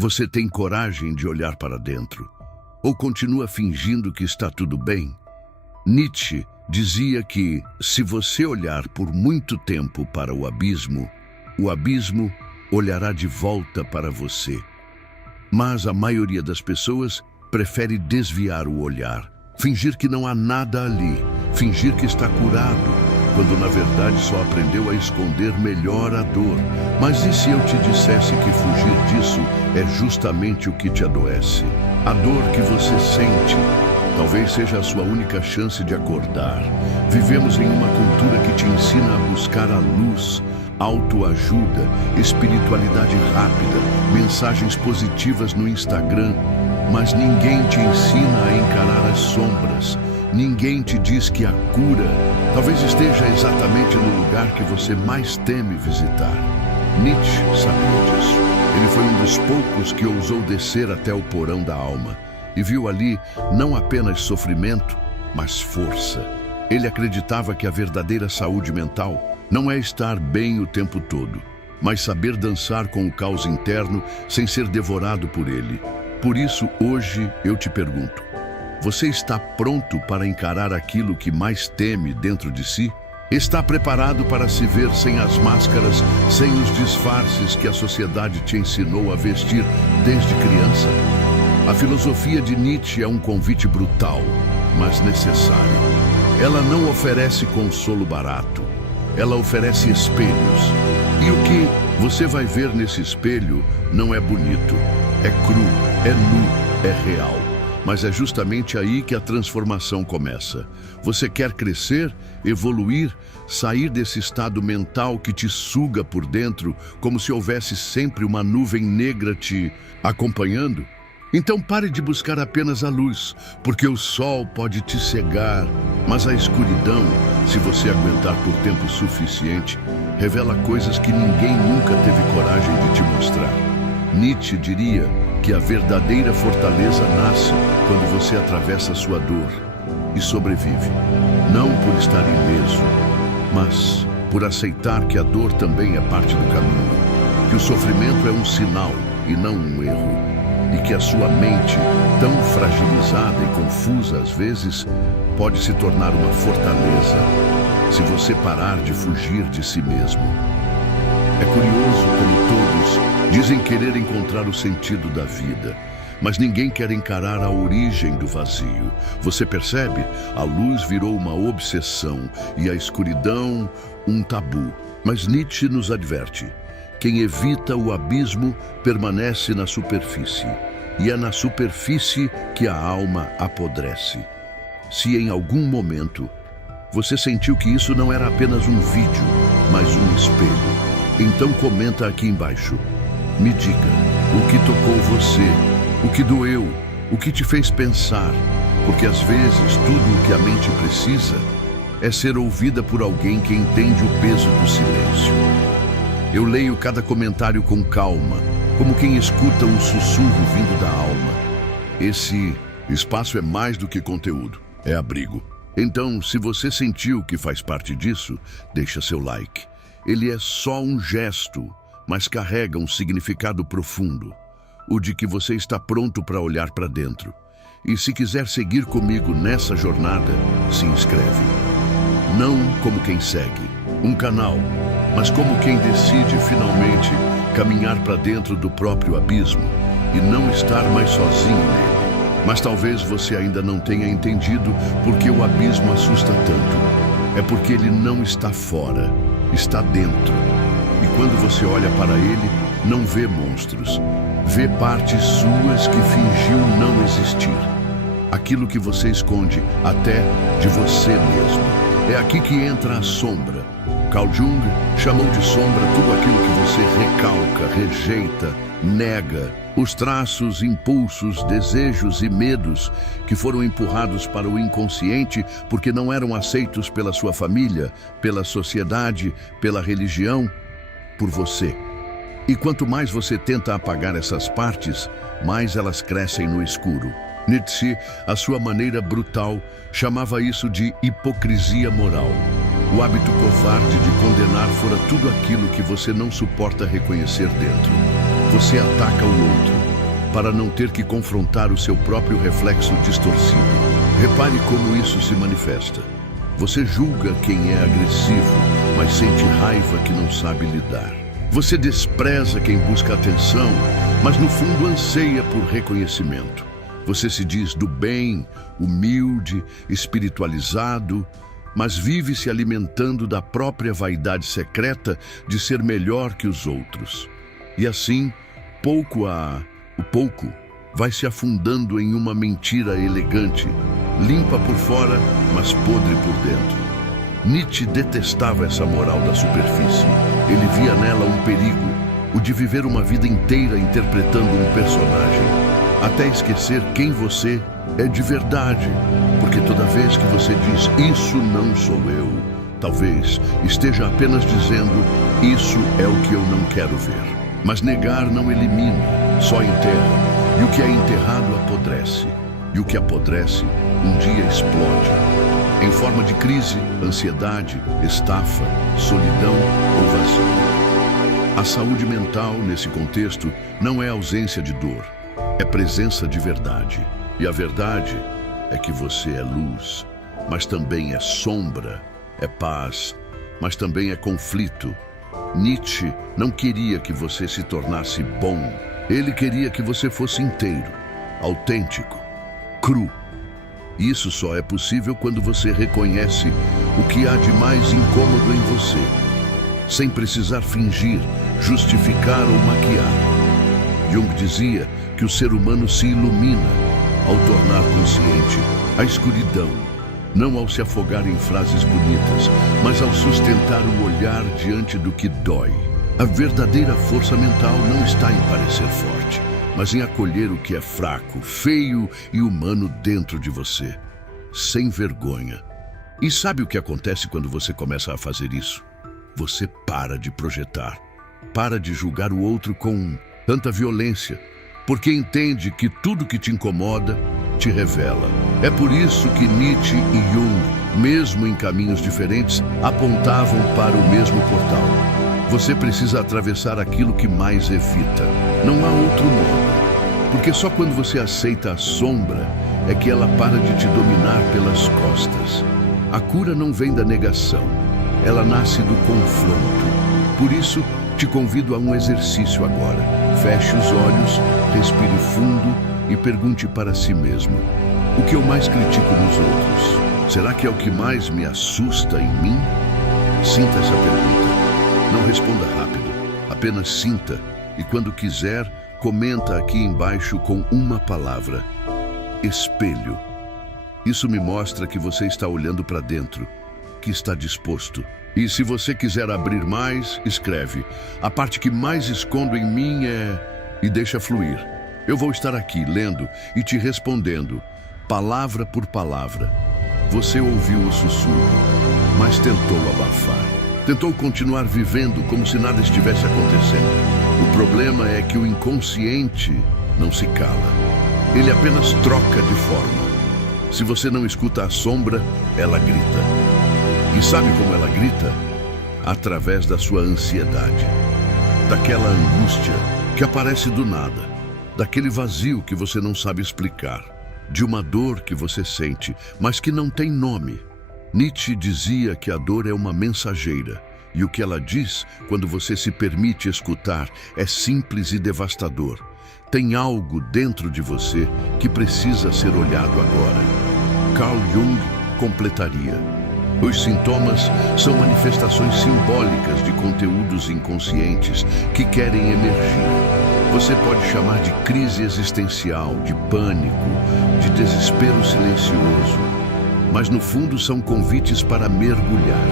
Você tem coragem de olhar para dentro? Ou continua fingindo que está tudo bem? Nietzsche dizia que, se você olhar por muito tempo para o abismo olhará de volta para você. Mas a maioria das pessoas prefere desviar o olhar, fingir que não há nada ali, fingir que está curado, quando na verdade só aprendeu a esconder melhor a dor. Mas e se eu te dissesse que fugir disso é justamente o que te adoece? A dor que você sente talvez seja a sua única chance de acordar. Vivemos em uma cultura que te ensina a buscar a luz, autoajuda, espiritualidade rápida, mensagens positivas no Instagram, mas ninguém te ensina a encarar as sombras. Ninguém te diz que a cura talvez esteja exatamente no lugar que você mais teme visitar. Nietzsche sabia disso. Ele foi um dos poucos que ousou descer até o porão da alma e viu ali não apenas sofrimento, mas força. Ele acreditava que a verdadeira saúde mental não é estar bem o tempo todo, mas saber dançar com o caos interno sem ser devorado por ele. Por isso, hoje eu te pergunto: você está pronto para encarar aquilo que mais teme dentro de si? Está preparado para se ver sem as máscaras, sem os disfarces que a sociedade te ensinou a vestir desde criança? A filosofia de Nietzsche é um convite brutal, mas necessário. Ela não oferece consolo barato. Ela oferece espelhos. E o que você vai ver nesse espelho não é bonito, é cru, é nu, é real. Mas é justamente aí que a transformação começa. Você quer crescer, evoluir, sair desse estado mental que te suga por dentro, como se houvesse sempre uma nuvem negra te acompanhando? Então pare de buscar apenas a luz, porque o sol pode te cegar, mas a escuridão, se você aguentar por tempo suficiente, revela coisas que ninguém nunca teve coragem de te mostrar. Nietzsche diria que a verdadeira fortaleza nasce quando você atravessa sua dor e sobrevive, não por estar ileso, mas por aceitar que a dor também é parte do caminho, que o sofrimento é um sinal e não um erro, e que a sua mente, tão fragilizada e confusa às vezes, pode se tornar uma fortaleza se você parar de fugir de si mesmo. É curioso como todos dizem querer encontrar o sentido da vida, mas ninguém quer encarar a origem do vazio. Você percebe? A luz virou uma obsessão e a escuridão um tabu. Mas Nietzsche nos adverte: quem evita o abismo permanece na superfície, e é na superfície que a alma apodrece. Se em algum momento você sentiu que isso não era apenas um vídeo, mas um espelho, então comenta aqui embaixo. Me diga o que tocou você, o que doeu, o que te fez pensar, porque às vezes tudo o que a mente precisa é ser ouvida por alguém que entende o peso do silêncio. Eu leio cada comentário com calma, como quem escuta um sussurro vindo da alma. Esse espaço é mais do que conteúdo, é abrigo. Então, se você sentiu que faz parte disso, deixa seu like. Ele é só um gesto, mas carrega um significado profundo, o de que você está pronto para olhar para dentro. E se quiser seguir comigo nessa jornada, se inscreve. Não como quem segue um canal, mas como quem decide finalmente caminhar para dentro do próprio abismo e não estar mais sozinho nele. Mas talvez você ainda não tenha entendido por que o abismo assusta tanto. É porque ele não está fora, está dentro. E quando você olha para ele, não vê monstros, vê partes suas que fingiu não existir. Aquilo que você esconde até de você mesmo. É aqui que entra a sombra. Carl Jung chamou de sombra tudo aquilo que você recalca, rejeita, nega. Os traços, impulsos, desejos e medos que foram empurrados para o inconsciente porque não eram aceitos pela sua família, pela sociedade, pela religião, por você. E quanto mais você tenta apagar essas partes, mais elas crescem no escuro. Nietzsche, à sua maneira brutal, chamava isso de hipocrisia moral. O hábito covarde de condenar fora tudo aquilo que você não suporta reconhecer dentro. Você ataca o outro, para não ter que confrontar o seu próprio reflexo distorcido. Repare como isso se manifesta. Você julga quem é agressivo, mas sente raiva que não sabe lidar. Você despreza quem busca atenção, mas no fundo anseia por reconhecimento. Você se diz do bem, humilde, espiritualizado, mas vive se alimentando da própria vaidade secreta de ser melhor que os outros. E assim, o pouco vai se afundando em uma mentira elegante, limpa por fora, mas podre por dentro. Nietzsche detestava essa moral da superfície. Ele via nela um perigo, o de viver uma vida inteira interpretando um personagem, até esquecer quem você é de verdade, porque toda vez que você diz "isso não sou eu", talvez esteja apenas dizendo "isso é o que eu não quero ver". Mas negar não elimina, só enterra, e o que é enterrado apodrece, e o que apodrece um dia explode, em forma de crise, ansiedade, estafa, solidão ou vazio. A saúde mental, nesse contexto, não é ausência de dor, é presença de verdade. E a verdade é que você é luz, mas também é sombra, é paz, mas também é conflito. Nietzsche não queria que você se tornasse bom. Ele queria que você fosse inteiro, autêntico, cru. Isso só é possível quando você reconhece o que há de mais incômodo em você, sem precisar fingir, justificar ou maquiar. Jung dizia que o ser humano se ilumina ao tornar consciente a escuridão, não ao se afogar em frases bonitas, mas ao sustentar o olhar diante do que dói. A verdadeira força mental não está em parecer forte, mas em acolher o que é fraco, feio e humano dentro de você, sem vergonha. E sabe o que acontece quando você começa a fazer isso? Você para de projetar, para de julgar o outro com tanta violência, porque entende que tudo que te incomoda te revela. É por isso que Nietzsche e Jung, mesmo em caminhos diferentes, apontavam para o mesmo portal. Você precisa atravessar aquilo que mais evita. Não há outro modo. Porque só quando você aceita a sombra é que ela para de te dominar pelas costas. A cura não vem da negação. Ela nasce do confronto. Por isso, te convido a um exercício agora. Feche os olhos, respire fundo e pergunte para si mesmo: o que eu mais critico nos outros? Será que é o que mais me assusta em mim? Sinta essa pergunta. Não responda rápido, apenas sinta e quando quiser, comenta aqui embaixo com uma palavra: espelho. Isso me mostra que você está olhando para dentro, que está disposto. E se você quiser abrir mais, escreve: a parte que mais escondo em mim é... e deixa fluir. Eu vou estar aqui lendo e te respondendo, palavra por palavra. Você ouviu o sussurro, mas tentou abafar. Tentou continuar vivendo como se nada estivesse acontecendo. O problema é que o inconsciente não se cala. Ele apenas troca de forma. Se você não escuta a sombra, ela grita. E sabe como ela grita? Através da sua ansiedade. Daquela angústia que aparece do nada. Daquele vazio que você não sabe explicar. De uma dor que você sente, mas que não tem nome. Nietzsche dizia que a dor é uma mensageira, e o que ela diz, quando você se permite escutar, é simples e devastador. Tem algo dentro de você que precisa ser olhado agora. Carl Jung completaria: os sintomas são manifestações simbólicas de conteúdos inconscientes que querem emergir. Você pode chamar de crise existencial, de pânico, de desespero silencioso. Mas no fundo são convites para mergulhar,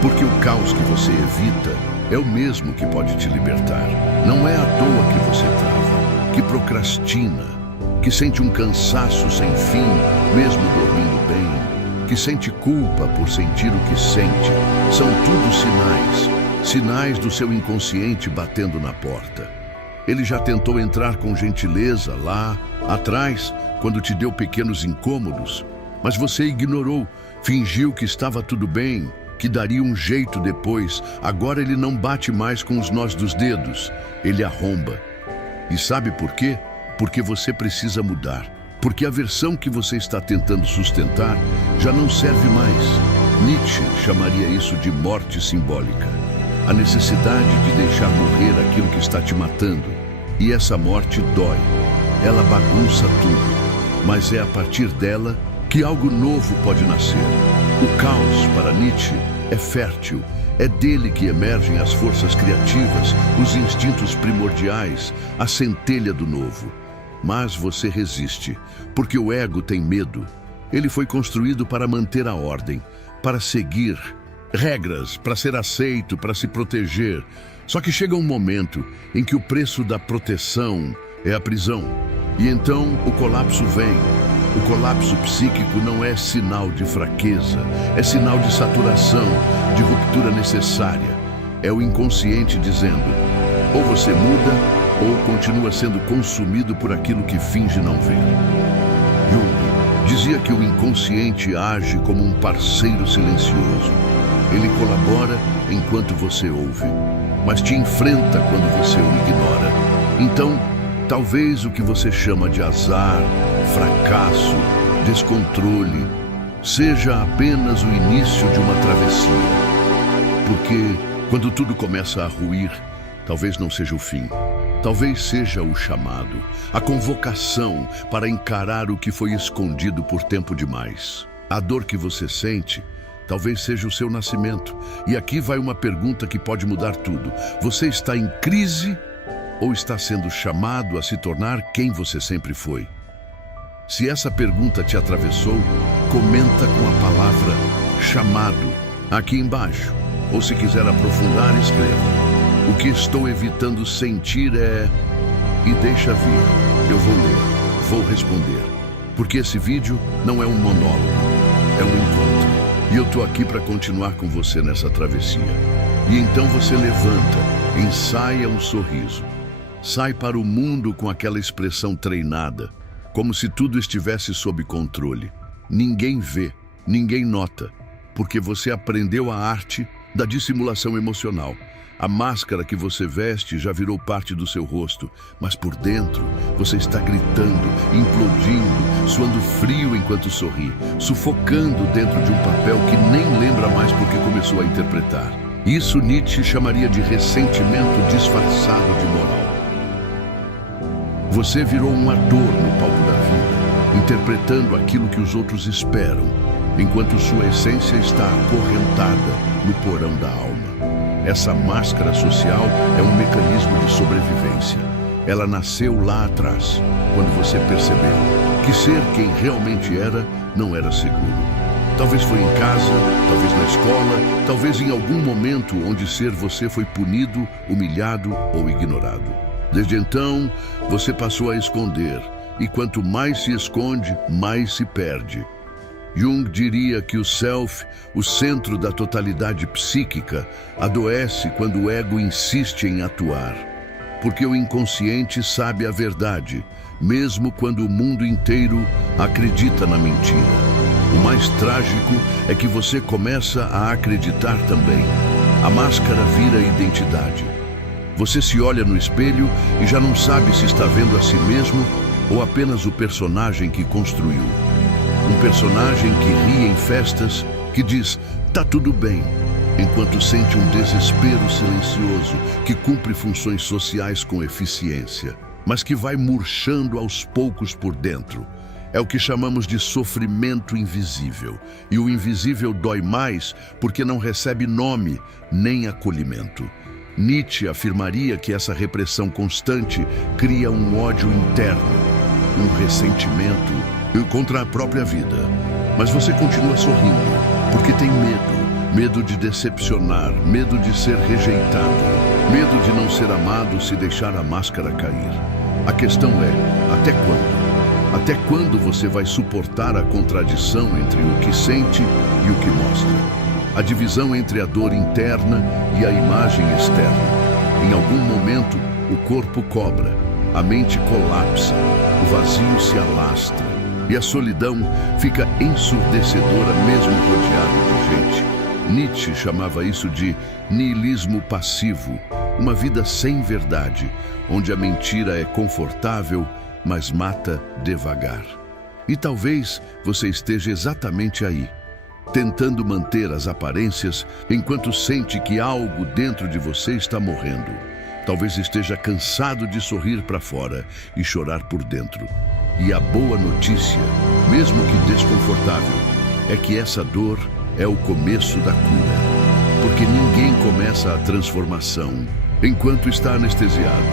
porque o caos que você evita é o mesmo que pode te libertar. Não é à toa que você trava, que procrastina, que sente um cansaço sem fim, mesmo dormindo bem, que sente culpa por sentir o que sente. São tudo sinais do seu inconsciente batendo na porta. Ele já tentou entrar com gentileza lá atrás, quando te deu pequenos incômodos, mas você ignorou, fingiu que estava tudo bem, que daria um jeito depois. Agora ele não bate mais com os nós dos dedos, ele arromba. E sabe por quê? porque você precisa mudar. Porque a versão que você está tentando sustentar já não serve mais. Nietzsche chamaria isso de morte simbólica. A necessidade de deixar morrer aquilo que está te matando. E essa morte dói. Ela bagunça tudo. Mas é a partir dela que algo novo pode nascer. O caos, para Nietzsche, é fértil. É dele que emergem as forças criativas, os instintos primordiais, a centelha do novo. Mas você resiste, porque o ego tem medo. Ele foi construído para manter a ordem, para seguir regras, para ser aceito, para se proteger. Só que chega um momento em que o preço da proteção é a prisão. E então o colapso vem. O colapso psíquico não é sinal de fraqueza, é sinal de saturação, de ruptura necessária. É o inconsciente dizendo: ou você muda, ou continua sendo consumido por aquilo que finge não ver. Jung dizia que o inconsciente age como um parceiro silencioso. Ele colabora enquanto você ouve, mas te enfrenta quando você o ignora. Então, talvez o que você chama de azar, fracasso, descontrole, seja apenas o início de uma travessia. Porque quando tudo começa a ruir, talvez não seja o fim. Talvez seja o chamado, a convocação para encarar o que foi escondido por tempo demais. A dor que você sente talvez seja o seu nascimento. E aqui vai uma pergunta que pode mudar tudo. Você está em crise ou está sendo chamado a se tornar quem você sempre foi? Se essa pergunta te atravessou, comenta com a palavra chamado aqui embaixo. Ou se quiser aprofundar, escreva: o que estou evitando sentir é... E deixa vir. Eu vou ler, vou responder. Porque esse vídeo não é um monólogo, é um encontro. E eu tô aqui para continuar com você nessa travessia. E então você levanta, ensaia um sorriso. Sai para o mundo com aquela expressão treinada, como se tudo estivesse sob controle. Ninguém vê, ninguém nota, porque você aprendeu a arte da dissimulação emocional. A máscara que você veste já virou parte do seu rosto, mas por dentro você está gritando, implodindo, suando frio enquanto sorri, sufocando dentro de um papel que nem lembra mais porque começou a interpretar. Isso Nietzsche chamaria de ressentimento disfarçado de moral. Você virou um ator no palco da vida, interpretando aquilo que os outros esperam, enquanto sua essência está acorrentada no porão da alma. Essa máscara social é um mecanismo de sobrevivência. Ela nasceu lá atrás, quando você percebeu que ser quem realmente era não era seguro. Talvez foi em casa, talvez na escola, talvez em algum momento onde ser você foi punido, humilhado ou ignorado. Desde então, você passou a esconder, e quanto mais se esconde, mais se perde. Jung diria que o self, o centro da totalidade psíquica, adoece quando o ego insiste em atuar. Porque o inconsciente sabe a verdade, mesmo quando o mundo inteiro acredita na mentira. O mais trágico é que você começa a acreditar também. A máscara vira identidade. Você se olha no espelho e já não sabe se está vendo a si mesmo ou apenas o personagem que construiu. Um personagem que ri em festas, que diz, tá tudo bem, enquanto sente um desespero silencioso que cumpre funções sociais com eficiência, mas que vai murchando aos poucos por dentro. É o que chamamos de sofrimento invisível. E o invisível dói mais porque não recebe nome nem acolhimento. Nietzsche afirmaria que essa repressão constante cria um ódio interno, um ressentimento contra a própria vida. Mas você continua sorrindo, porque tem medo de decepcionar, medo de ser rejeitado, medo de não ser amado se deixar a máscara cair. A questão é, até quando? Até quando você vai suportar a contradição entre o que sente e o que mostra? A divisão entre a dor interna e a imagem externa. Em algum momento, o corpo cobra, a mente colapsa, o vazio se alastra e a solidão fica ensurdecedora mesmo rodeado de gente. Nietzsche chamava isso de niilismo passivo, uma vida sem verdade, onde a mentira é confortável mas mata devagar. E talvez você esteja exatamente aí, tentando manter as aparências enquanto sente que algo dentro de você está morrendo. Talvez esteja cansado de sorrir para fora e chorar por dentro. E a boa notícia, mesmo que desconfortável, é que essa dor é o começo da cura. Porque ninguém começa a transformação enquanto está anestesiado.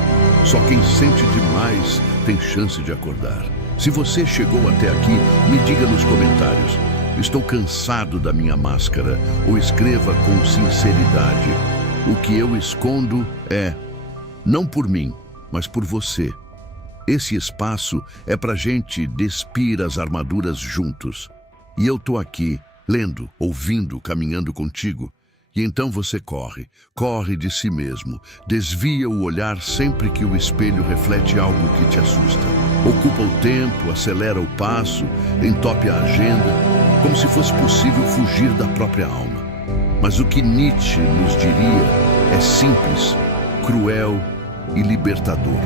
Só quem sente demais tem chance de acordar. Se você chegou até aqui, me diga nos comentários: estou cansado da minha máscara, ou escreva com sinceridade: o que eu escondo é, não por mim, mas por você. Esse espaço é pra gente despir as armaduras juntos. E eu tô aqui, lendo, ouvindo, caminhando contigo. E então você corre de si mesmo, desvia o olhar sempre que o espelho reflete algo que te assusta. Ocupa o tempo, acelera o passo, entope a agenda, como se fosse possível fugir da própria alma. Mas o que Nietzsche nos diria é simples, cruel e libertador.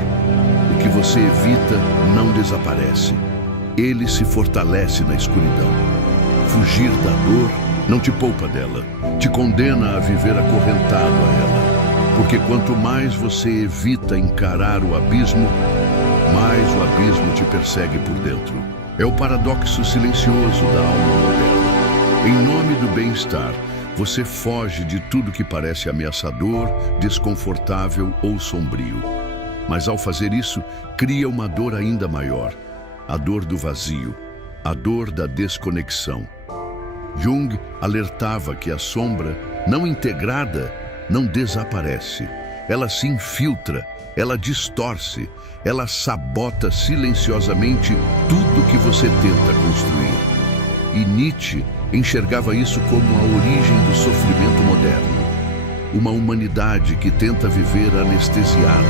O que você evita não desaparece, ele se fortalece na escuridão. Fugir da dor não te poupa dela, te condena a viver acorrentado a ela. Porque quanto mais você evita encarar o abismo, mais o abismo te persegue por dentro. É o paradoxo silencioso da alma moderna. Em nome do bem-estar, você foge de tudo que parece ameaçador, desconfortável ou sombrio. Mas ao fazer isso, cria uma dor ainda maior, a dor do vazio, a dor da desconexão. Jung alertava que a sombra, não integrada, não desaparece. Ela se infiltra, ela distorce, ela sabota silenciosamente tudo que você tenta construir. E Nietzsche enxergava isso como a origem do sofrimento moderno. Uma humanidade que tenta viver anestesiada,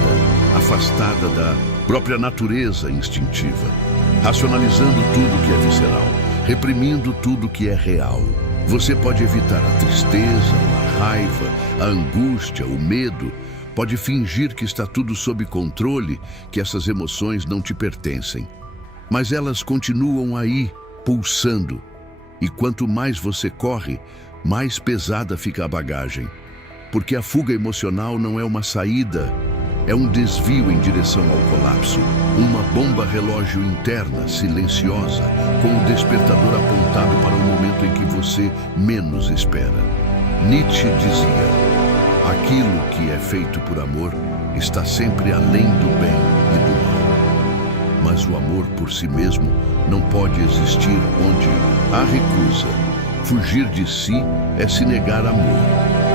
afastada da própria natureza instintiva, racionalizando tudo que é visceral, reprimindo tudo que é real. Você pode evitar a tristeza, a raiva, a angústia, o medo. Pode fingir que está tudo sob controle, que essas emoções não te pertencem. Mas elas continuam aí, pulsando. E quanto mais você corre, mais pesada fica a bagagem. Porque a fuga emocional não é uma saída, é um desvio em direção ao colapso. Uma bomba relógio interna, silenciosa, com o despertador apontado para o momento em que você menos espera. Nietzsche dizia: aquilo que é feito por amor está sempre além do bem e do mal. Mas o amor por si mesmo não pode existir onde há recusa. Fugir de si é se negar amor.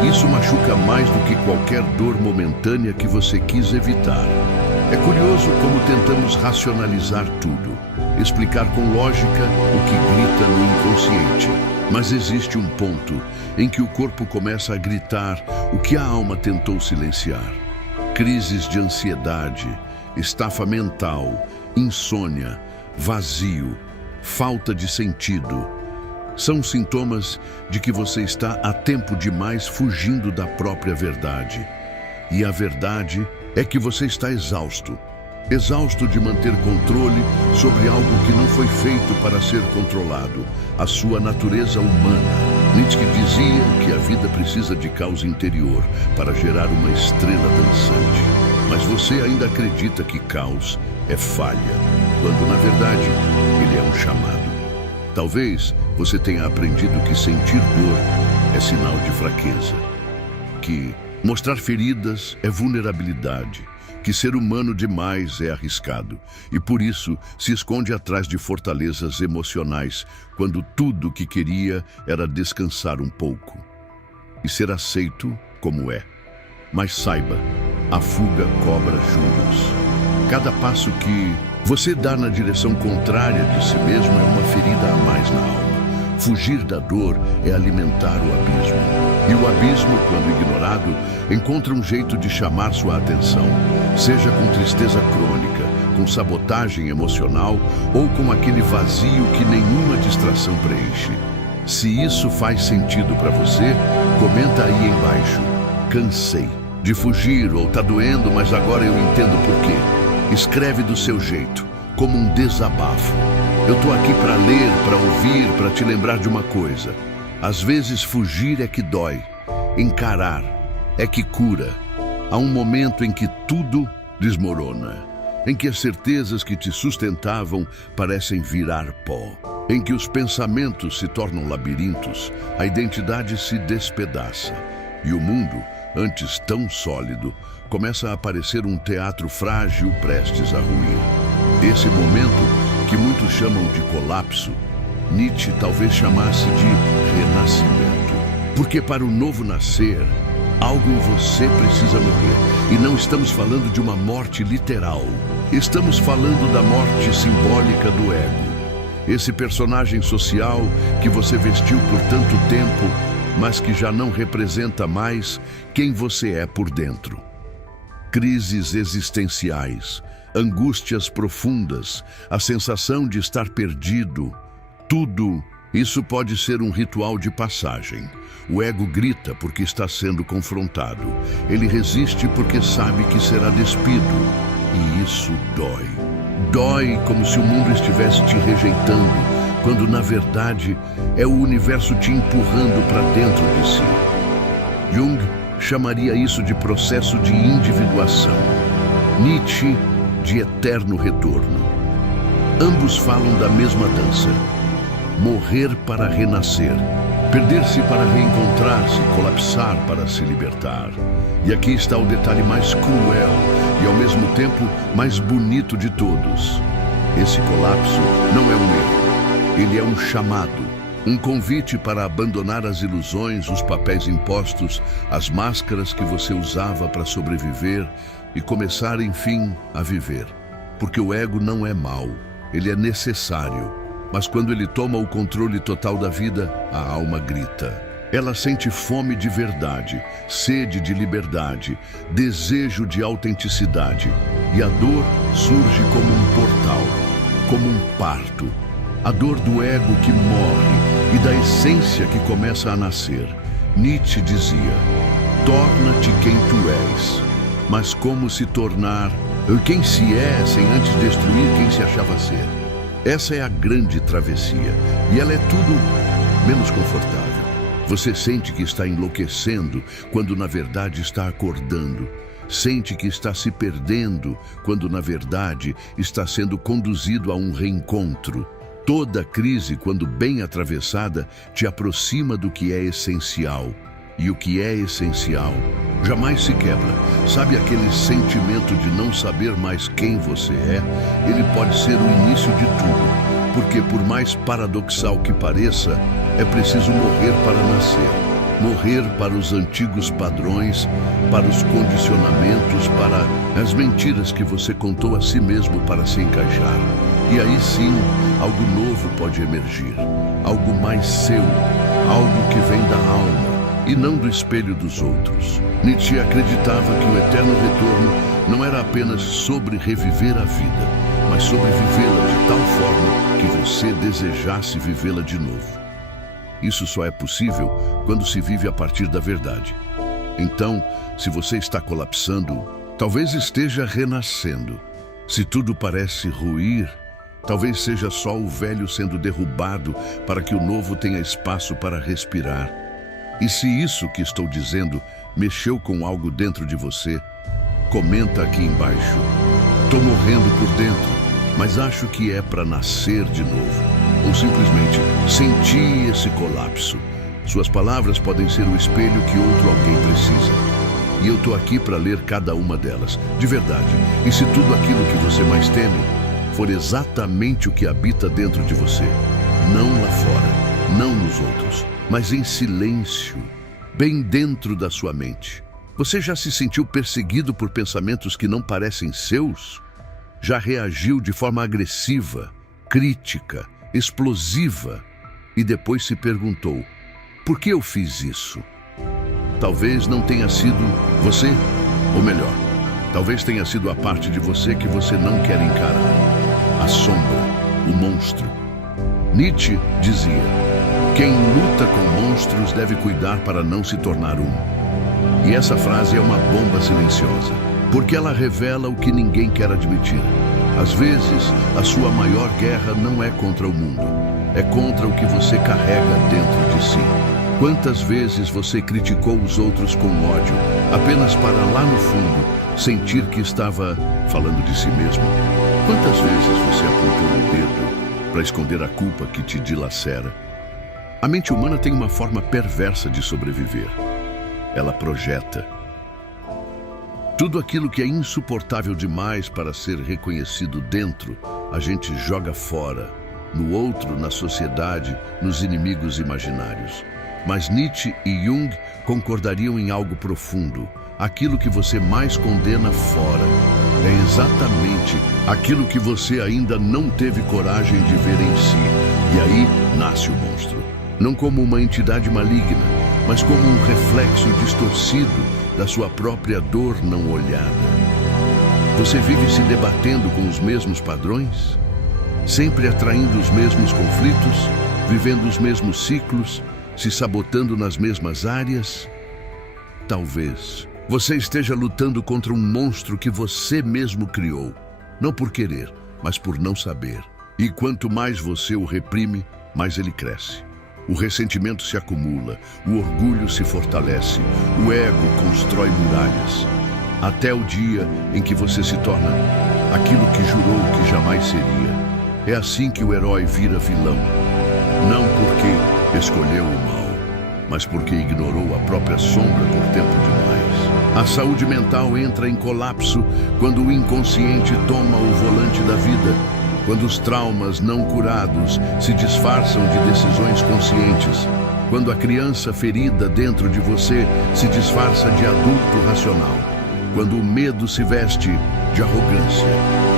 Isso machuca mais do que qualquer dor momentânea que você quis evitar. É curioso como tentamos racionalizar tudo, explicar com lógica o que grita no inconsciente. Mas existe um ponto em que o corpo começa a gritar o que a alma tentou silenciar. Crises de ansiedade, estafa mental, insônia, vazio, falta de sentido. São sintomas de que você está há tempo demais fugindo da própria verdade. E a verdade é que você está exausto. Exausto de manter controle sobre algo que não foi feito para ser controlado, a sua natureza humana. Nietzsche dizia que a vida precisa de caos interior para gerar uma estrela dançante. Mas você ainda acredita que caos é falha, quando na verdade ele é um chamado. Talvez você tenha aprendido que sentir dor é sinal de fraqueza, que mostrar feridas é vulnerabilidade, que ser humano demais é arriscado e por isso se esconde atrás de fortalezas emocionais quando tudo o que queria era descansar um pouco e ser aceito como é. Mas saiba, a fuga cobra juros. Cada passo que você dá na direção contrária de si mesmo é uma ferida a mais na alma. Fugir da dor é alimentar o abismo. E o abismo, quando ignorado, encontra um jeito de chamar sua atenção, seja com tristeza crônica, com sabotagem emocional ou com aquele vazio que nenhuma distração preenche. Se isso faz sentido para você, comenta aí embaixo. Cansei de fugir ou tá doendo, mas agora eu entendo por quê. Escreve do seu jeito, como um desabafo. Eu tô aqui para ler, para ouvir, para te lembrar de uma coisa. Às vezes fugir é que dói, encarar é que cura. Há um momento em que tudo desmorona, em que as certezas que te sustentavam parecem virar pó, em que os pensamentos se tornam labirintos, a identidade se despedaça e o mundo, antes tão sólido, começa a parecer um teatro frágil prestes a ruir. Esse momento, que muitos chamam de colapso, Nietzsche talvez chamasse de renascimento. Porque para o novo nascer, algo em você precisa morrer. E não estamos falando de uma morte literal. Estamos falando da morte simbólica do ego. Esse personagem social que você vestiu por tanto tempo, mas que já não representa mais quem você é por dentro. Crises existenciais, angústias profundas, a sensação de estar perdido, tudo isso pode ser um ritual de passagem. O ego grita porque está sendo confrontado. Ele resiste porque sabe que será despido. E isso dói. Dói como se o mundo estivesse te rejeitando, quando na verdade é o universo te empurrando para dentro de si. Jung chamaria isso de processo de individuação. Nietzsche de eterno retorno. Ambos falam da mesma dança. Morrer para renascer, perder-se para reencontrar-se, colapsar para se libertar. E aqui está o detalhe mais cruel e ao mesmo tempo mais bonito de todos. Esse colapso não é um erro, ele é um chamado, um convite para abandonar as ilusões, os papéis impostos, as máscaras que você usava para sobreviver e começar, enfim, a viver. Porque o ego não é mau, ele é necessário. Mas quando ele toma o controle total da vida, a alma grita. Ela sente fome de verdade, sede de liberdade, desejo de autenticidade. E a dor surge como um portal, como um parto. A dor do ego que morre e da essência que começa a nascer. Nietzsche dizia, torna-te quem tu és. Mas como se tornar quem se é sem antes destruir quem se achava ser? Essa é a grande travessia, e ela é tudo menos confortável. Você sente que está enlouquecendo, quando na verdade está acordando. Sente que está se perdendo, quando na verdade está sendo conduzido a um reencontro. Toda crise, quando bem atravessada, te aproxima do que é essencial. E o que é essencial jamais se quebra. Sabe aquele sentimento de não saber mais quem você é? Ele pode ser o início de tudo. Porque por mais paradoxal que pareça, é preciso morrer para nascer. Morrer para os antigos padrões, para os condicionamentos, para as mentiras que você contou a si mesmo para se encaixar. E aí sim, algo novo pode emergir. Algo mais seu, algo que vem da alma e não do espelho dos outros. Nietzsche acreditava que o eterno retorno não era apenas sobre reviver a vida, mas sobre vivê-la de tal forma que você desejasse vivê-la de novo. Isso só é possível quando se vive a partir da verdade. Então, se você está colapsando, talvez esteja renascendo. Se tudo parece ruir, talvez seja só o velho sendo derrubado para que o novo tenha espaço para respirar. E se isso que estou dizendo mexeu com algo dentro de você, comenta aqui embaixo. Tô morrendo por dentro, mas acho que é para nascer de novo. Ou simplesmente senti esse colapso. Suas palavras podem ser o espelho que outro alguém precisa. E eu tô aqui para ler cada uma delas, de verdade. E se tudo aquilo que você mais teme for exatamente o que habita dentro de você, não lá fora, não nos outros, mas em silêncio, bem dentro da sua mente. Você já se sentiu perseguido por pensamentos que não parecem seus? Já reagiu de forma agressiva, crítica, explosiva e depois se perguntou, por que eu fiz isso? Talvez não tenha sido você, ou melhor, talvez tenha sido a parte de você que você não quer encarar, a sombra, o monstro. Nietzsche dizia, quem luta com monstros deve cuidar para não se tornar um. E essa frase é uma bomba silenciosa, porque ela revela o que ninguém quer admitir. Às vezes, a sua maior guerra não é contra o mundo, é contra o que você carrega dentro de si. Quantas vezes você criticou os outros com ódio, apenas para lá no fundo sentir que estava falando de si mesmo? Quantas vezes você apontou o dedo para esconder a culpa que te dilacera? A mente humana tem uma forma perversa de sobreviver. Ela projeta. Tudo aquilo que é insuportável demais para ser reconhecido dentro, a gente joga fora, no outro, na sociedade, nos inimigos imaginários. Mas Nietzsche e Jung concordariam em algo profundo. Aquilo que você mais condena fora é exatamente aquilo que você ainda não teve coragem de ver em si. E aí nasce o monstro. Não como uma entidade maligna, mas como um reflexo distorcido da sua própria dor não olhada. Você vive se debatendo com os mesmos padrões? Sempre atraindo os mesmos conflitos, vivendo os mesmos ciclos, se sabotando nas mesmas áreas? Talvez você esteja lutando contra um monstro que você mesmo criou, não por querer, mas por não saber. E quanto mais você o reprime, mais ele cresce. O ressentimento se acumula, o orgulho se fortalece, o ego constrói muralhas, até o dia em que você se torna aquilo que jurou que jamais seria. É assim que o herói vira vilão, não porque escolheu o mal, mas porque ignorou a própria sombra por tempo demais. A saúde mental entra em colapso quando o inconsciente toma o volante da vida, quando os traumas não curados se disfarçam de decisões conscientes, quando a criança ferida dentro de você se disfarça de adulto racional, quando o medo se veste de arrogância.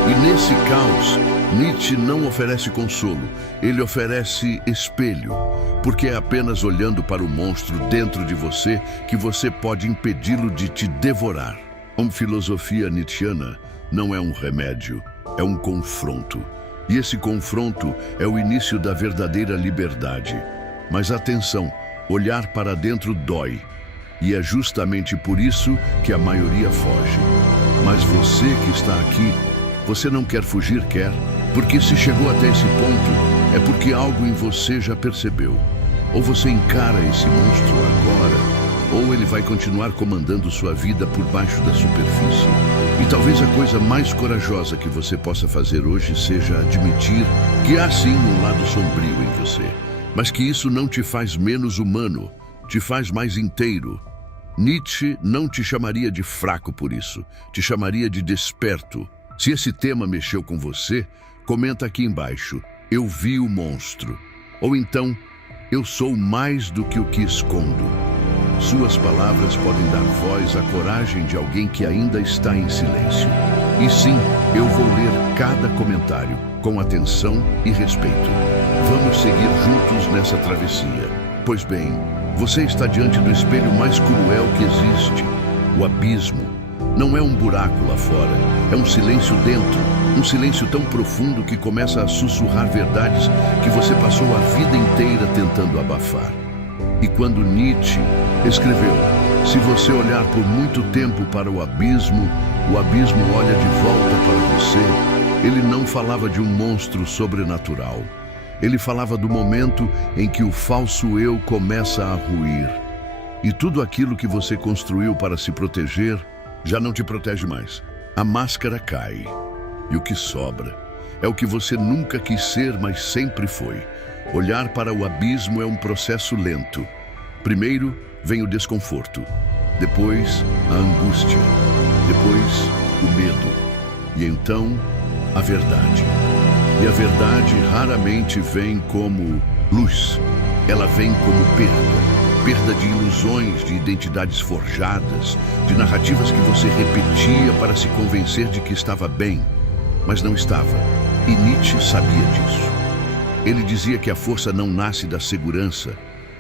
E nesse caos, Nietzsche não oferece consolo, ele oferece espelho, porque é apenas olhando para o monstro dentro de você que você pode impedi-lo de te devorar. Uma filosofia nietzschiana não é um remédio, é um confronto. E esse confronto é o início da verdadeira liberdade. Mas atenção, olhar para dentro dói. E é justamente por isso que a maioria foge. Mas você que está aqui, você não quer fugir, quer? Porque se chegou até esse ponto, é porque algo em você já percebeu. Ou você encara esse monstro agora, ou ele vai continuar comandando sua vida por baixo da superfície. E talvez a coisa mais corajosa que você possa fazer hoje seja admitir que há sim um lado sombrio em você, mas que isso não te faz menos humano, te faz mais inteiro. Nietzsche não te chamaria de fraco por isso, te chamaria de desperto. Se esse tema mexeu com você, comenta aqui embaixo: eu vi o monstro. Ou então, eu sou mais do que o que escondo. Suas palavras podem dar voz à coragem de alguém que ainda está em silêncio. E sim, eu vou ler cada comentário com atenção e respeito. Vamos seguir juntos nessa travessia. Pois bem, você está diante do espelho mais cruel que existe, o abismo. Não é um buraco lá fora, é um silêncio dentro, um silêncio tão profundo que começa a sussurrar verdades que você passou a vida inteira tentando abafar. E quando Nietzsche escreveu: se você olhar por muito tempo para o abismo olha de volta para você, ele não falava de um monstro sobrenatural. Ele falava do momento em que o falso eu começa a ruir. E tudo aquilo que você construiu para se proteger já não te protege mais. A máscara cai. E o que sobra é o que você nunca quis ser, mas sempre foi. Olhar para o abismo é um processo lento. Primeiro vem o desconforto, depois a angústia, depois o medo, e então a verdade. E a verdade raramente vem como luz, ela vem como perda de ilusões, de identidades forjadas, de narrativas que você repetia para se convencer de que estava bem, mas não estava. E Nietzsche sabia disso. Ele dizia que a força não nasce da segurança,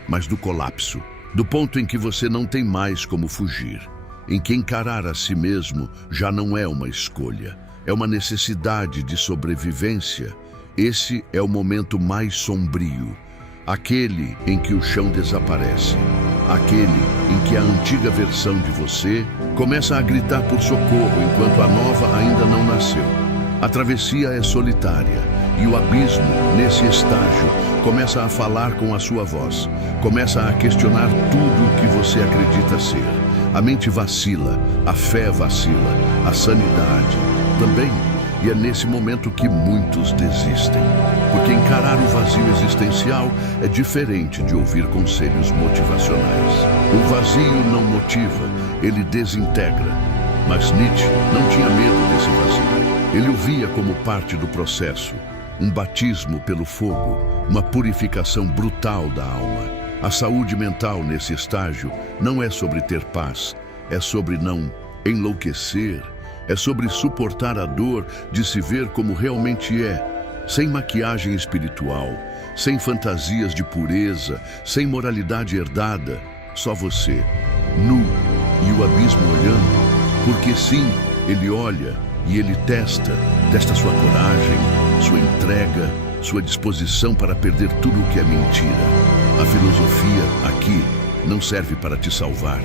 mas do colapso, do ponto em que você não tem mais como fugir, em que encarar a si mesmo já não é uma escolha, é uma necessidade de sobrevivência. Esse é o momento mais sombrio, aquele em que o chão desaparece, aquele em que a antiga versão de você começa a gritar por socorro enquanto a nova ainda não nasceu. A travessia é solitária e o abismo, nesse estágio, começa a falar com a sua voz, começa a questionar tudo o que você acredita ser. A mente vacila, a fé vacila, a sanidade também. E é nesse momento que muitos desistem, porque encarar o vazio existencial é diferente de ouvir conselhos motivacionais. O vazio não motiva, ele desintegra. Mas Nietzsche não tinha medo desse vazio. Ele o via como parte do processo, um batismo pelo fogo, uma purificação brutal da alma. A saúde mental nesse estágio não é sobre ter paz, é sobre não enlouquecer, é sobre suportar a dor de se ver como realmente é, sem maquiagem espiritual, sem fantasias de pureza, sem moralidade herdada, só você, nu, e o abismo olhando, porque sim, ele olha e ele testa sua coragem, sua entrega, sua disposição para perder tudo o que é mentira. A filosofia aqui não serve para te salvar,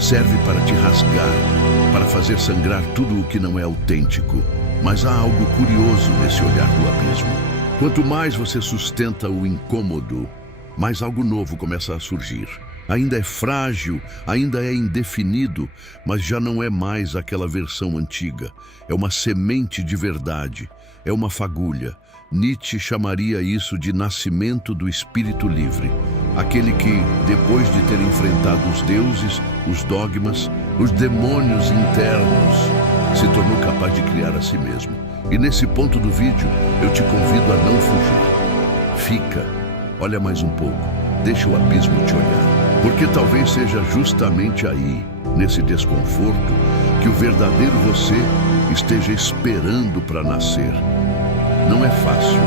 serve para te rasgar, para fazer sangrar tudo o que não é autêntico. Mas há algo curioso nesse olhar do abismo. Quanto mais você sustenta o incômodo, mais algo novo começa a surgir. Ainda é frágil, ainda é indefinido, mas já não é mais aquela versão antiga. É uma semente de verdade, é uma fagulha. Nietzsche chamaria isso de nascimento do espírito livre. Aquele que, depois de ter enfrentado os deuses, os dogmas, os demônios internos, se tornou capaz de criar a si mesmo. E nesse ponto do vídeo, eu te convido a não fugir. Fica, olha mais um pouco, deixa o abismo te olhar. Porque talvez seja justamente aí, nesse desconforto, que o verdadeiro você esteja esperando para nascer. Não é fácil,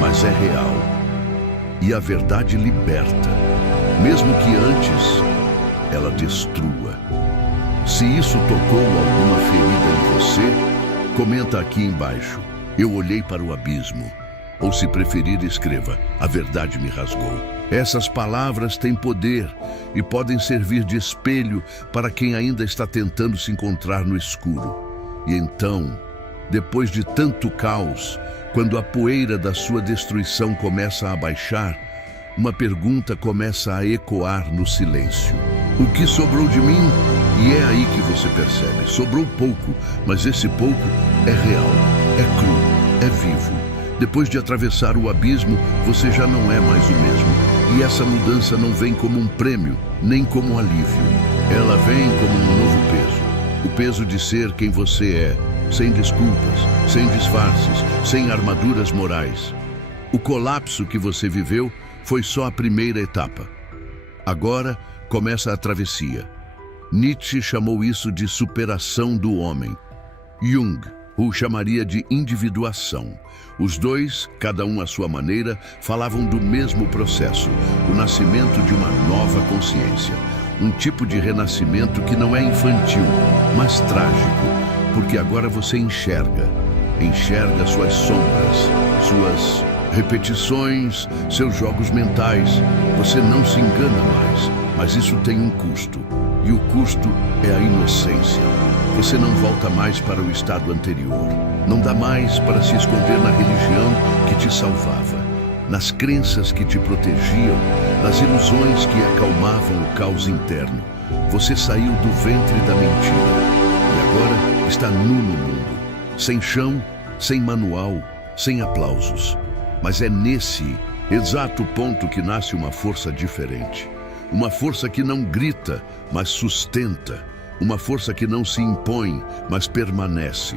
mas é real. E a verdade liberta, mesmo que antes ela destrua. Se isso tocou alguma ferida em você, comenta aqui embaixo. Eu olhei para o abismo. Ou, se preferir, escreva: a verdade me rasgou. Essas palavras têm poder e podem servir de espelho para quem ainda está tentando se encontrar no escuro. E então, depois de tanto caos, quando a poeira da sua destruição começa a baixar, uma pergunta começa a ecoar no silêncio. O que sobrou de mim? E é aí que você percebe. Sobrou pouco, mas esse pouco é real, é cru, é vivo. Depois de atravessar o abismo, você já não é mais o mesmo. E essa mudança não vem como um prêmio, nem como um alívio. Ela vem como um novo peso. O peso de ser quem você é, sem desculpas, sem disfarces, sem armaduras morais. O colapso que você viveu foi só a primeira etapa. Agora começa a travessia. Nietzsche chamou isso de superação do homem. Jung o chamaria de individuação. Os dois, cada um à sua maneira, falavam do mesmo processo, o nascimento de uma nova consciência. Um tipo de renascimento que não é infantil, mas trágico, porque agora você enxerga suas sombras, suas repetições, seus jogos mentais. Você não se engana mais, mas isso tem um custo, e o custo é a inocência. Você não volta mais para o estado anterior. Não dá mais para se esconder na religião que te salvava, nas crenças que te protegiam, nas ilusões que acalmavam o caos interno. Você saiu do ventre da mentira e agora está nu no mundo, sem chão, sem manual, sem aplausos. Mas é nesse exato ponto que nasce uma força diferente. Uma força que não grita, mas sustenta. Uma força que não se impõe, mas permanece.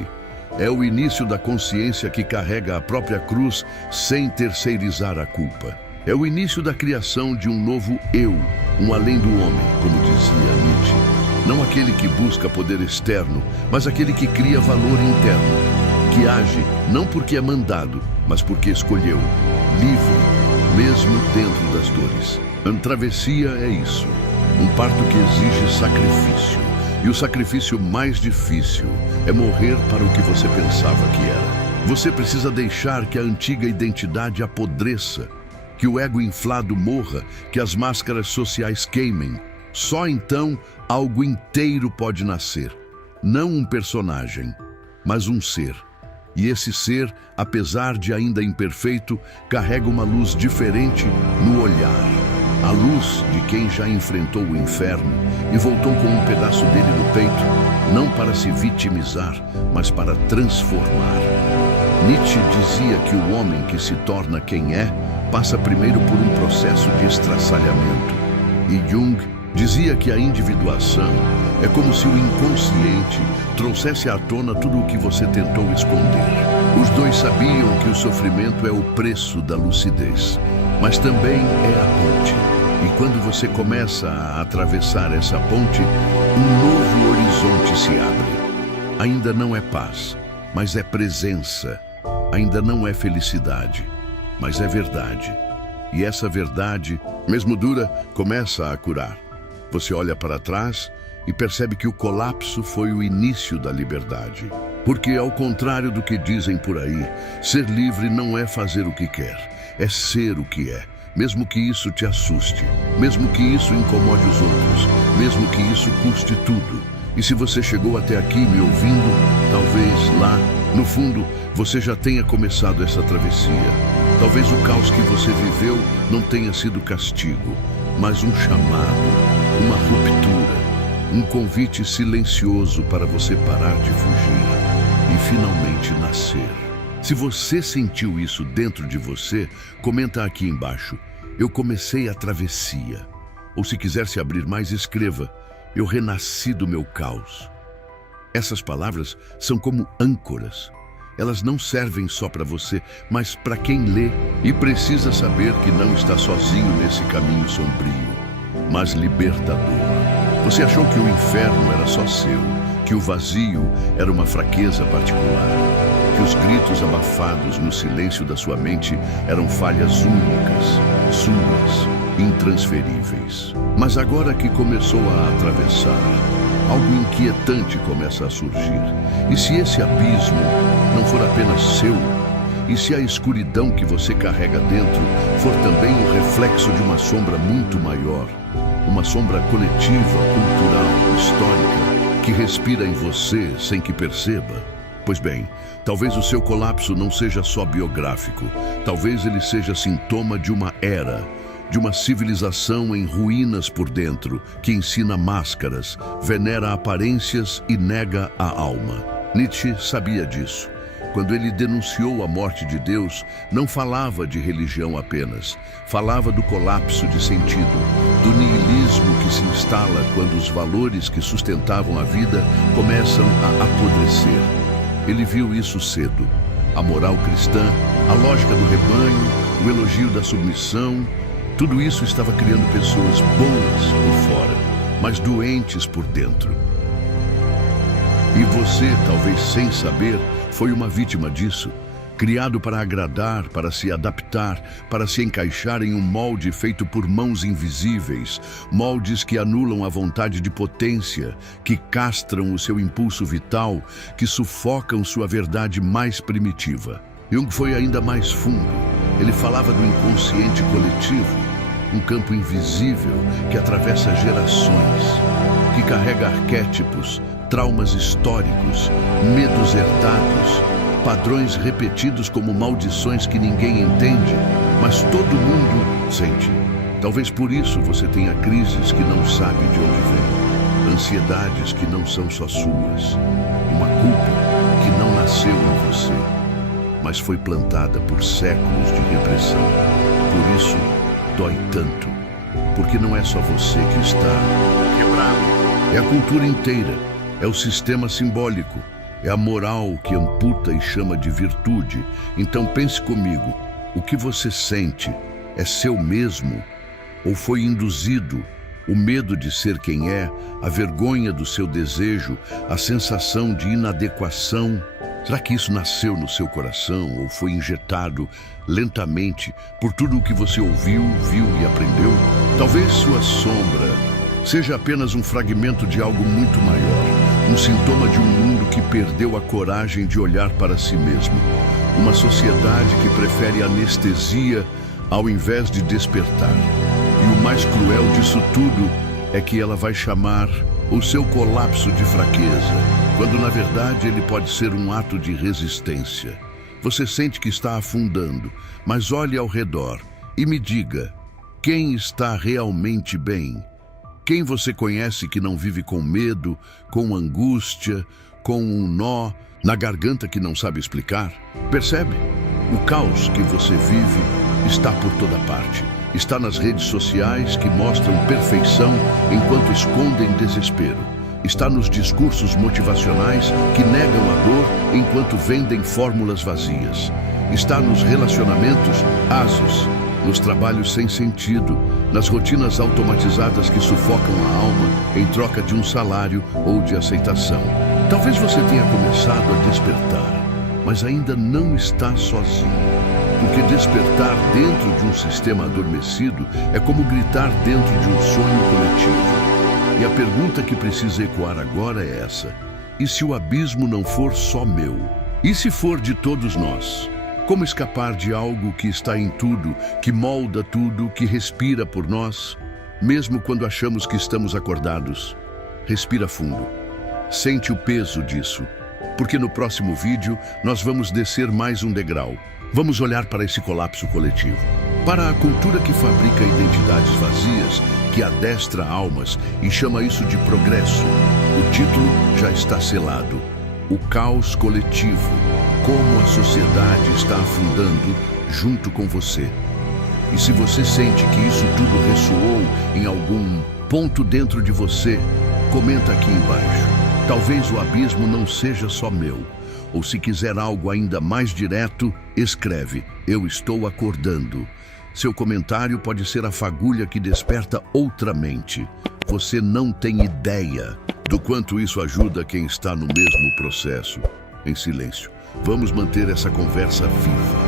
É o início da consciência que carrega a própria cruz sem terceirizar a culpa. É o início da criação de um novo eu, um além do homem, como dizia Nietzsche. Não aquele que busca poder externo, mas aquele que cria valor interno, que age não porque é mandado, mas porque escolheu, livre, mesmo dentro das dores. A travessia é isso, um parto que exige sacrifício. E o sacrifício mais difícil é morrer para o que você pensava que era. Você precisa deixar que a antiga identidade apodreça, que o ego inflado morra, que as máscaras sociais queimem. Só então algo inteiro pode nascer. Não um personagem, mas um ser. E esse ser, apesar de ainda imperfeito, carrega uma luz diferente no olhar. A luz de quem já enfrentou o inferno e voltou com um pedaço dele no peito, não para se vitimizar, mas para transformar. Nietzsche dizia que o homem que se torna quem é, passa primeiro por um processo de estraçalhamento. E Jung dizia que a individuação é como se o inconsciente trouxesse à tona tudo o que você tentou esconder. Os dois sabiam que o sofrimento é o preço da lucidez, mas também é a ponte. E quando você começa a atravessar essa ponte, um novo horizonte se abre. Ainda não é paz, mas é presença. Ainda não é felicidade, mas é verdade. E essa verdade, mesmo dura, começa a curar. Você olha para trás e percebe que o colapso foi o início da liberdade. Porque, ao contrário do que dizem por aí, ser livre não é fazer o que quer, é ser o que é. Mesmo que isso te assuste, mesmo que isso incomode os outros, mesmo que isso custe tudo. E se você chegou até aqui me ouvindo, talvez lá, no fundo, você já tenha começado essa travessia. Talvez o caos que você viveu não tenha sido castigo, mas um chamado, uma ruptura, um convite silencioso para você parar de fugir e finalmente nascer. Se você sentiu isso dentro de você, comenta aqui embaixo: eu comecei a travessia. Ou se quiser se abrir mais, escreva: eu renasci do meu caos. Essas palavras são como âncoras. Elas não servem só para você, mas para quem lê e precisa saber que não está sozinho nesse caminho sombrio, mas libertador. Você achou que o inferno era só seu, que o vazio era uma fraqueza particular, que os gritos abafados no silêncio da sua mente eram falhas únicas, suas, intransferíveis. Mas agora que começou a atravessar, algo inquietante começa a surgir. E se esse abismo não for apenas seu, e se a escuridão que você carrega dentro for também o reflexo de uma sombra muito maior, uma sombra coletiva, cultural, histórica, que respira em você sem que perceba? Pois bem, talvez o seu colapso não seja só biográfico, talvez ele seja sintoma de uma era, de uma civilização em ruínas por dentro, que ensina máscaras, venera aparências e nega a alma. Nietzsche sabia disso. Quando ele denunciou a morte de Deus, não falava de religião apenas, falava do colapso de sentido, do niilismo que se instala quando os valores que sustentavam a vida começam a apodrecer. Ele viu isso cedo. A moral cristã, a lógica do rebanho, o elogio da submissão, tudo isso estava criando pessoas boas por fora, mas doentes por dentro. E você, talvez sem saber, foi uma vítima disso. Criado para agradar, para se adaptar, para se encaixar em um molde feito por mãos invisíveis, moldes que anulam a vontade de potência, que castram o seu impulso vital, que sufocam sua verdade mais primitiva. Jung foi ainda mais fundo. Ele falava do inconsciente coletivo, um campo invisível que atravessa gerações, que carrega arquétipos, traumas históricos, medos herdados, padrões repetidos como maldições que ninguém entende, mas todo mundo sente. Talvez por isso você tenha crises que não sabe de onde vêm, ansiedades que não são só suas, uma culpa que não nasceu em você, mas foi plantada por séculos de repressão. Por isso, dói tanto, porque não é só você que está quebrado, é a cultura inteira, é o sistema simbólico, é a moral que amputa e chama de virtude. Então pense comigo, o que você sente é seu mesmo ou foi induzido? O medo de ser quem é, a vergonha do seu desejo, a sensação de inadequação. Será que isso nasceu no seu coração ou foi injetado lentamente por tudo o que você ouviu, viu e aprendeu? Talvez sua sombra seja apenas um fragmento de algo muito maior, um sintoma de um mundo que perdeu a coragem de olhar para si mesmo. Uma sociedade que prefere anestesia ao invés de despertar. E o mais cruel disso tudo é que ela vai chamar ou seu colapso de fraqueza, quando na verdade ele pode ser um ato de resistência. Você sente que está afundando, mas olhe ao redor e me diga, quem está realmente bem? Quem você conhece que não vive com medo, com angústia, com um nó na garganta que não sabe explicar? Percebe? O caos que você vive está por toda parte. Está nas redes sociais que mostram perfeição enquanto escondem desespero. Está nos discursos motivacionais que negam a dor enquanto vendem fórmulas vazias. Está nos relacionamentos rasos, nos trabalhos sem sentido, nas rotinas automatizadas que sufocam a alma em troca de um salário ou de aceitação. Talvez você tenha começado a despertar, mas ainda não está sozinho. Porque despertar dentro de um sistema adormecido é como gritar dentro de um sonho coletivo. E a pergunta que precisa ecoar agora é essa: e se o abismo não for só meu? E se for de todos nós? Como escapar de algo que está em tudo, que molda tudo, que respira por nós, mesmo quando achamos que estamos acordados? Respira fundo. Sente o peso disso, porque no próximo vídeo nós vamos descer mais um degrau. Vamos olhar para esse colapso coletivo, para a cultura que fabrica identidades vazias, que adestra almas e chama isso de progresso. O título já está selado: o caos coletivo, como a sociedade está afundando junto com você. E se você sente que isso tudo ressoou em algum ponto dentro de você, comenta aqui embaixo. Talvez o abismo não seja só meu. Ou se quiser algo ainda mais direto, escreve: eu estou acordando. Seu comentário pode ser a fagulha que desperta outra mente. Você não tem ideia do quanto isso ajuda quem está no mesmo processo. Em silêncio, vamos manter essa conversa viva.